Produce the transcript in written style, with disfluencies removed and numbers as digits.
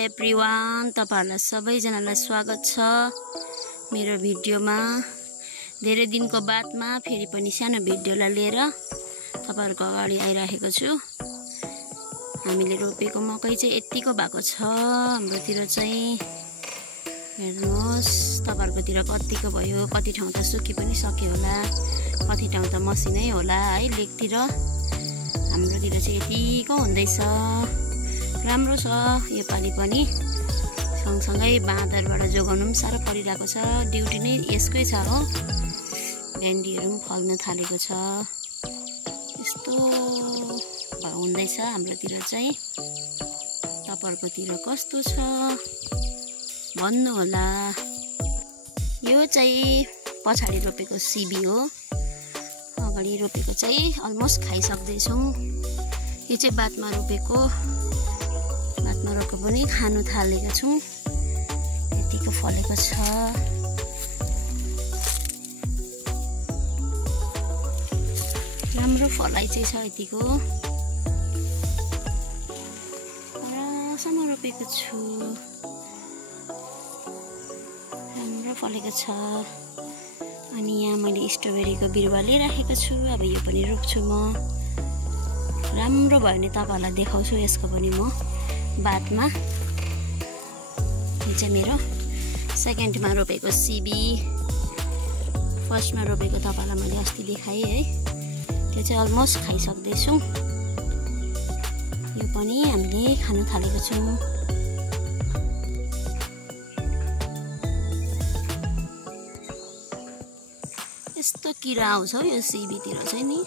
Everyone, तपाईहरुलाई सबैजनालाई स्वागत छ मेरो भिडियोमा। धेरै दिनको बादमा फेरि पनि सानो भिडियोलाई लिएर तपाईहरुको अगाडि आइराखेको छु। हामीले रोपेको मकै चाहिँ यतिको भएको छ हाम्रोतिर चाहिँ। हेर्नुहोस् तपाईहरुकोतिर कतिको भयो, कति ठाउँ त सुकी पनि सक्यो होला, कति ठाउँ त मसिनै होला है लेकतिर। हाम्रोतिर चाहिँ यतिको हुँदैछ। राम्रो छ योपालि पनि। सँगसँगै बाँदरबाट जोगाउनु पनि साह्रो परिरहेको छ। ड्युटी नै यसकै छ हो। भेन्डीहरू पनि फल्न थालेको छ। यस्तो हुँदैछ हाम्रोतिर चाहिँ। तपाईहरुकोतिर कस्तो छ भन्नु होला। यो चाहिँ पछाडि रोपेको सिबी हो। अगाडि रोपेको चाहिँ अलमोस्ट खाइसक्दैछौँ। यो चाहिँ बादमा रोपेको पनि खानु थालेका छौँ। यतिको फलेको छ। राम्रो फलाइ चाहिँ छ यतिको। रासम्म रोपेको छु। राम्रो फलेको छ। अनि यहाँ मैले स्ट्रबेरीको बिरुवा लिइराखेको छु। अब यो पनि रोप्छु म। राम्रो भयो भने तपाईहरुलाई देखाउँछु यसको पनि म बादमा। यो चाहिँ मेरो सेकेन्डमा रोपेको सिबी। फर्स्टमा रोपेको तपाईहरुलाई मैले अस्ति देखाएँ है। त्यो चाहिँ अलमोस्ट खाइसक्दैछौँ। यो पनि हामीले खान थालेको छौँ। यस्तो किरा आउँछ यो सिबीतिर चाहिँ नि।